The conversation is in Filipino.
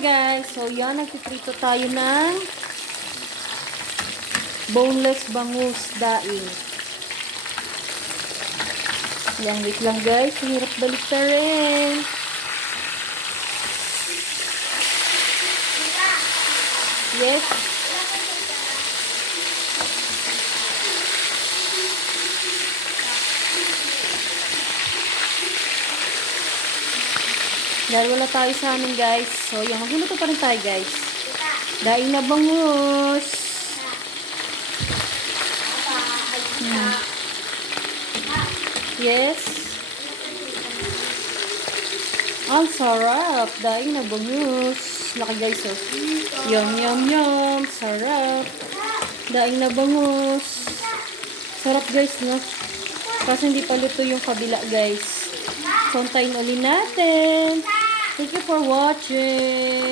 guys. So yan, nagtitrito tayo ng boneless bangus daing. Yan, wait lang guys. Hirap balik na rin. Yes. Dahil wala tayo sa amin guys. So yan, magluluto pa rin tayo guys. Daing na bangus. Yes. Ang sarap. Daing na bangus. Laki guys oh. Yum yum yum. Sarap. Daing na bangus. Sarap guys no. Kasi hindi pa luto yung kabila guys. So, antayin ulit natin. Thank you for watching.